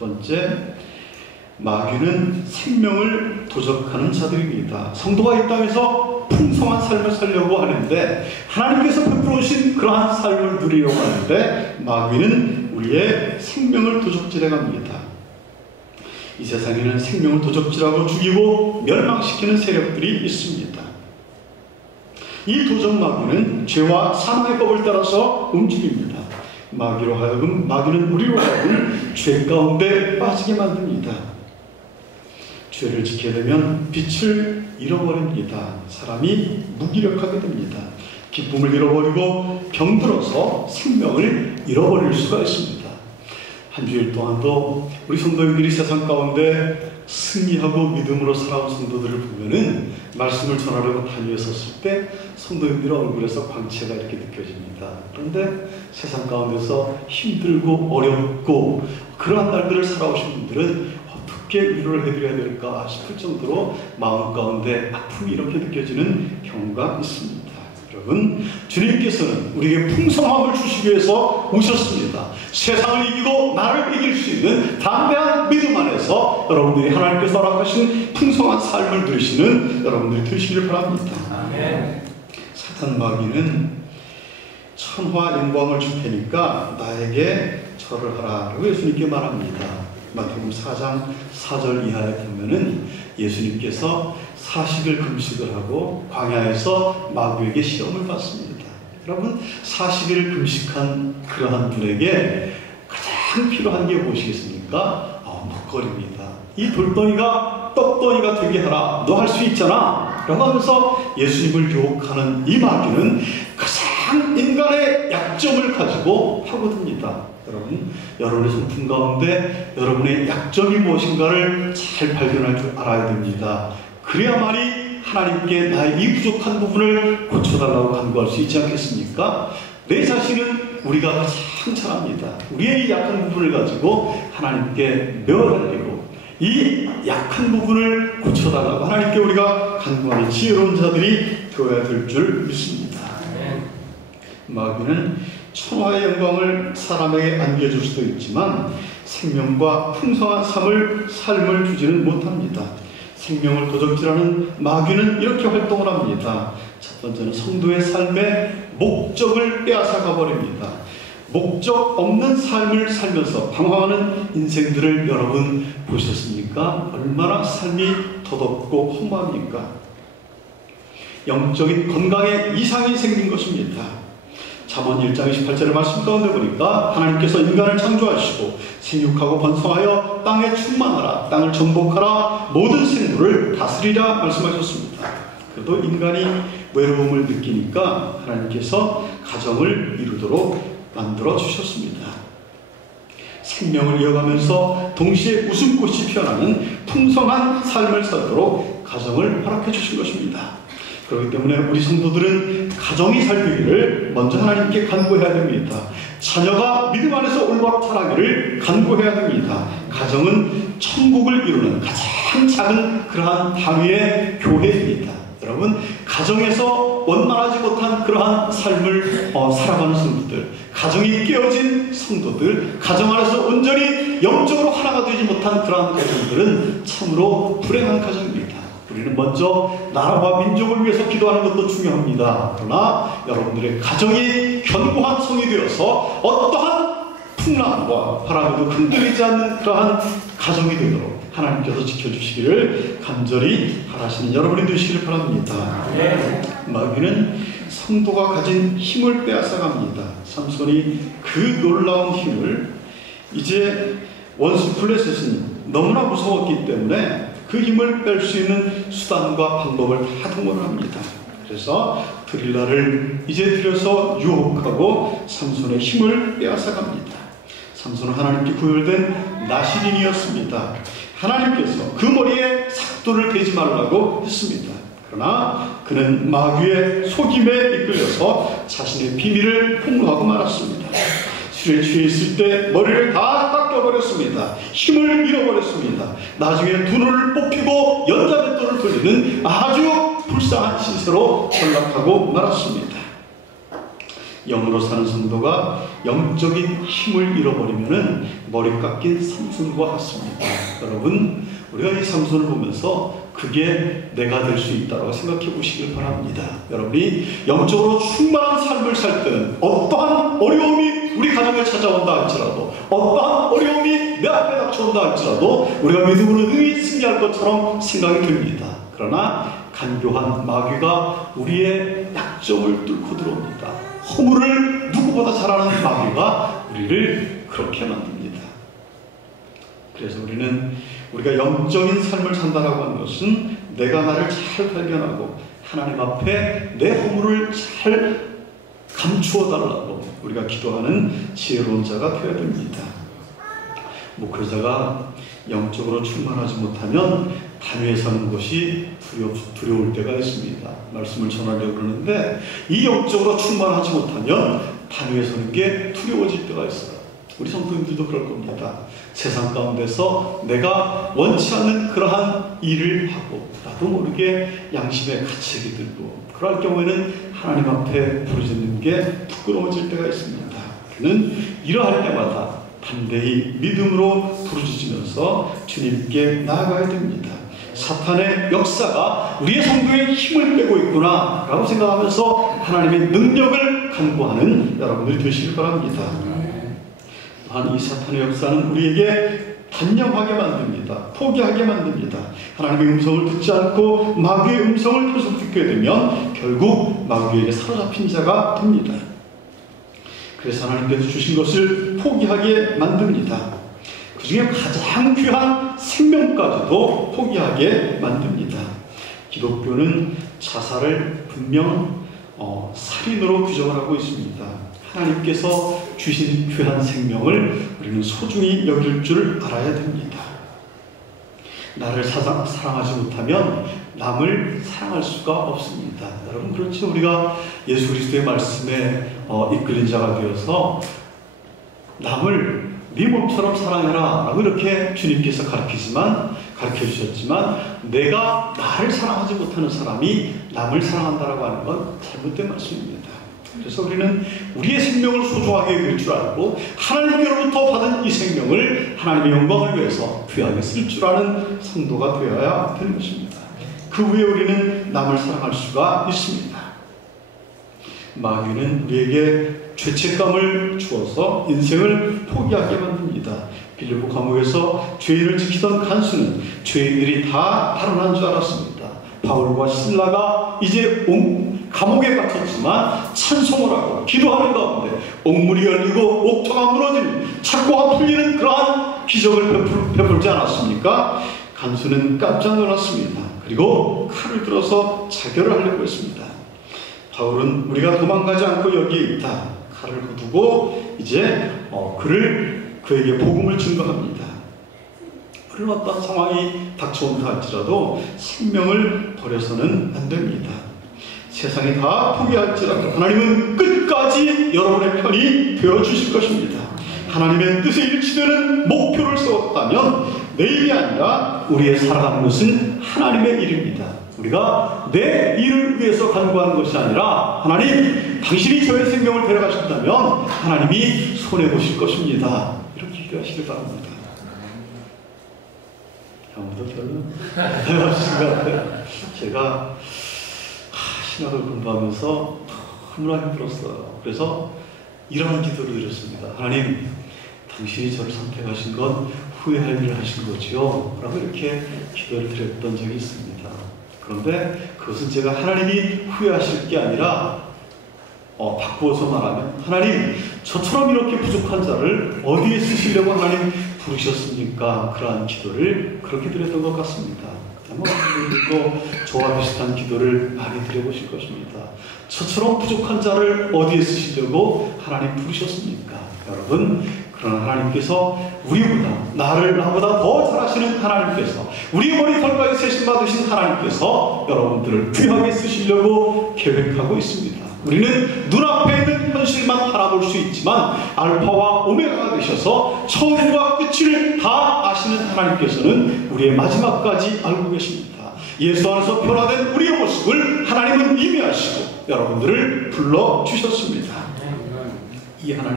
번째, 마귀는 생명을 도적하는 자들입니다. 성도가 이 땅에서 풍성한 삶을 살려고 하는데, 하나님께서 베풀어 주신 그러한 삶을 누리려고 하는데, 마귀는 우리의 생명을 도적질해 갑니다. 이 세상에는 생명을 도적질하고 죽이고 멸망시키는 세력들이 있습니다. 이 도적 마귀는 죄와 사망의 법을 따라서 움직입니다. 마귀는 우리로 하여금 죄 가운데 빠지게 만듭니다. 죄를 지게 되면 빛을 잃어버립니다. 사람이 무기력하게 됩니다. 기쁨을 잃어버리고 병들어서 생명을 잃어버릴 수가 있습니다. 한 주일 동안도 우리 성도님들이 세상 가운데 승리하고 믿음으로 살아온 성도들을 보면은 말씀을 전하려고 단위에 섰을 때 성도님들의 얼굴에서 광채가 이렇게 느껴집니다. 그런데 세상 가운데서 힘들고 어렵고 그러한 날들을 살아오신 분들은 어떻게 위로를 해드려야 될까 싶을 정도로 마음 가운데 아픔이 이렇게 느껴지는 경우가 있습니다. 여러분, 주님께서는 우리에게 풍성함을 주시기 위해서 오셨습니다. 세상을 이기고 나를 이길 수 있는 담대한 믿음 안에서 여러분들이 하나님께서 허락하신 풍성한 삶을 누리시는 여러분들이 되시기를 바랍니다. 아멘. 사탄 마귀는 천하 영광을 줄 테니까 나에게 절을 하라라고 예수님께 말합니다. 마태복음 4장 4절 이하에 보면은 예수님께서 40일 금식을 하고 광야에서 마귀에게 시험을 받습니다. 여러분, 40일 금식한 그러한 분에게 가장 필요한 게 무엇이겠습니까? 먹거리입니다. 이 돌덩이가 떡덩이가 되게 하라. 너 할 수 있잖아. 라고 하면서 예수님을 유혹하는 이 마귀는 가장 인간의 약점을 가지고 파고듭니다. 여러분, 여러분의 성품 가운데 여러분의 약점이 무엇인가를 잘 발견할 줄 알아야 됩니다. 그래야만이 하나님께 나의 이 부족한 부분을 고쳐달라고 간구할 수 있지 않겠습니까? 내 자신은 우리가 가장 잘합니다. 우리의 이 약한 부분을 가지고 하나님께 매어달리고 이 약한 부분을 고쳐달라고 하나님께 우리가 간구하는 지혜로운 자들이 되어야 될 줄 믿습니다. 마귀는 천하의 영광을 사람에게 안겨줄 수도 있지만 생명과 풍성한 삶을 주지는 못합니다. 생명을 도적질하는 마귀는 이렇게 활동을 합니다. 첫 번째는 성도의 삶의 목적을 빼앗아가 버립니다. 목적 없는 삶을 살면서 방황하는 인생들을 여러분 보셨습니까? 얼마나 삶이 더덥고 험합니까? 영적인 건강에 이상이 생긴 것입니다. 잠언 1장 28절의 말씀 가운데 보니까 하나님께서 인간을 창조하시고 생육하고 번성하여 땅에 충만하라, 땅을 정복하라, 모든 생물을 다스리라 말씀하셨습니다. 그래도 인간이 외로움을 느끼니까 하나님께서 가정을 이루도록 만들어 주셨습니다. 생명을 이어가면서 동시에 웃음꽃이 피어나는 풍성한 삶을 살도록 가정을 허락해 주신 것입니다. 그렇기 때문에 우리 성도들은 가정이 잘 되기를 먼저 하나님께 간구해야 됩니다. 자녀가 믿음 안에서 올바로 자라기를 간구해야 됩니다. 가정은 천국을 이루는 가장 작은 그러한 단위의 교회입니다. 여러분, 가정에서 원만하지 못한 그러한 삶을 살아가는 성도들, 가정이 깨어진 성도들, 가정 안에서 온전히 영적으로 하나가 되지 못한 그러한 가정들은 참으로 불행한 가정입니다. 우리는 먼저 나라와 민족을 위해서 기도하는 것도 중요합니다. 그러나 여러분들의 가정이 견고한 성이 되어서 어떠한 풍랑과 바람에도 흔들리지 않는 그러한 가정이 되도록 하나님께서 지켜주시기를 간절히 바라시는 여러분이 되시기를 바랍니다. 마귀는 성도가 가진 힘을 빼앗아갑니다. 삼손이 그 놀라운 힘을 이제 원수 블레셋은 너무나 무서웠기 때문에 그 힘을 뺄 수 있는 수단과 방법을 다 동원을 합니다. 그래서 드릴라를 이제 들여서 유혹하고 삼손의 힘을 빼앗아갑니다. 삼손은 하나님께 구별된 나실인이었습니다. 하나님께서 그 머리에 삭도를 대지 말라고 했습니다. 그러나 그는 마귀의 속임에 이끌려서 자신의 비밀을 폭로하고 말았습니다. 술에 취해 있을 때 머리를 다 깎여버렸습니다. 힘을 잃어버렸습니다. 나중에 두 눈을 뽑히고 연자맷돌을 돌리는 아주 불쌍한 신세로 전락하고 말았습니다. 영으로 사는 성도가 영적인 힘을 잃어버리면은 머리 깎인 삼손과 같습니다. 여러분, 우리가 이 삼손을 보면서 그게 내가 될 수 있다고 생각해 보시길 바랍니다. 여러분이 영적으로 충만한 삶을 살 때는 어떠한 어려움이 우리 가정에 찾아온다 할지라도, 어떠한 어려움이 내 앞에 닥쳐온다 할지라도 우리가 믿음으로 능히 승리할 것처럼 생각이 듭니다. 그러나 간교한 마귀가 우리의 약점을 뚫고 들어옵니다. 허물을 누구보다 잘 아는 마귀가 우리를 그렇게 만듭니다. 그래서 우리가 영적인 삶을 산다라고 하는 것은 내가 나를 잘 발견하고 하나님 앞에 내 허물을 잘 감추어 달라고 우리가 기도하는 지혜로운 자가 되어야 됩니다. 목회자가 영적으로 충만하지 못하면 단위에 사는 것이 두려울 때가 있습니다. 말씀을 전하려고 그러는데 이 영적으로 충만하지 못하면 단위에 서는 게 두려워질 때가 있어요. 우리 성도님들도 그럴 겁니다. 세상 가운데서 내가 원치 않는 그러한 일을 하고 나도 모르게 양심의 가책이 들고 그럴 경우에는 하나님 앞에 부르짖는 게 부끄러워질 때가 있습니다. 그는 이러할 때마다 담대히 믿음으로 부르짖으면서 주님께 나아가야 됩니다. 사탄의 역사가 우리의 성도의 힘을 빼고 있구나 라고 생각하면서 하나님의 능력을 간구하는 여러분들이 되시길 바랍니다. 또한 이 사탄의 역사는 우리에게 단념하게 만듭니다. 포기하게 만듭니다. 하나님의 음성을 듣지 않고 마귀의 음성을 계속 듣게 되면 결국 마귀에게 사로잡힌 자가 됩니다. 그래서 하나님께서 주신 것을 포기하게 만듭니다. 그 중에 가장 귀한 생명까지도 포기하게 만듭니다. 기독교는 자살을 분명 살인으로 규정을 하고 있습니다. 하나님께서 주신 귀한 생명을 우리는 소중히 여길 줄 알아야 됩니다. 나를 사랑하지 못하면 남을 사랑할 수가 없습니다. 여러분, 그렇죠? 우리가 예수 그리스도의 말씀에 이끌린 자가 되어서 남을 네 몸처럼 사랑해라 라고 이렇게 주님께서 가르쳐 주셨지만 내가 나를 사랑하지 못하는 사람이 남을 사랑한다라고 하는 건 잘못된 말씀입니다. 그래서 우리는 우리의 생명을 소중하게 여길 줄 알고 하나님께로부터 받은 이 생명을 하나님의 영광을 위해서 귀하게 쓸 줄 아는 성도가 되어야 되는 것입니다. 그 후에 우리는 남을 사랑할 수가 있습니다. 마귀는 우리에게 죄책감을 주어서 인생을 포기하게 만듭니다. 빌립보 감옥에서 죄인을 지키던 간수는 죄인들이 다 달아난 줄 알았습니다. 바울과 실라가 이제 감옥에 갇혔지만 찬송을 하고 기도하는 가운데 옥문이 열리고 옥토가 무너지는 착고가 풀리는 그러한 기적을 베풀지 않았습니까? 간수는 깜짝 놀랐습니다. 그리고 칼을 들어서 자결을 하려고 했습니다. 바울은 우리가 도망가지 않고 여기에 있다. 칼을 거두고 이제 그에게 복음을 증거합니다. 우리는 어떤 상황이 닥쳐온다 할지라도 생명을 버려서는 안 됩니다. 세상이 다 포기할지라도 하나님은 끝까지 여러분의 편이 되어주실 것입니다. 하나님의 뜻에 일치되는 목표를 세웠다면 내 일이 아니라 우리의 살아가는 것은 하나님의 일입니다. 우리가 내 일을 위해서 간구하는 것이 아니라 하나님, 당신이 저의 생명을 데려가신다면 하나님이 손해보실 것입니다. 이렇게 기도하시길 바랍니다. 아무도 별로 없으신 것 같아요. 제가 신학을 공부하면서 너무나 힘들었어요. 그래서 이런 기도를 드렸습니다. 하나님, 당신이 저를 선택하신 건 후회할 일을 하신 거지요? 라고 이렇게 기도를 드렸던 적이 있습니다. 그런데 그것은 제가 하나님이 후회하실 게 아니라 바꾸어서 말하면 하나님, 저처럼 이렇게 부족한 자를 어디에 쓰시려고 하나님 부르셨습니까? 그러한 기도를 그렇게 드렸던 것 같습니다. 여러분들도 저와 비슷한 기도를 많이 드려보실 것입니다. 저처럼 부족한 자를 어디에 쓰시려고 하나님 부르셨습니까? 여러분, 그러나 하나님께서 나보다 더 잘하시는 하나님께서, 우리 머리털까지 세심 받으신 하나님께서 여러분들을 귀하게 쓰시려고 계획하고 있습니다. 우리는 눈앞에 있는 현실만 바라볼 수 있지만 알파와 오메가가 되셔서 처음과 끝을 다 아시는 하나님께서는 우리의 마지막까지 알고 계십니다. 예수 안에서 변화된 우리의 모습을 하나님은 이미 아시고 여러분들을 불러주셨습니다. 이 하나님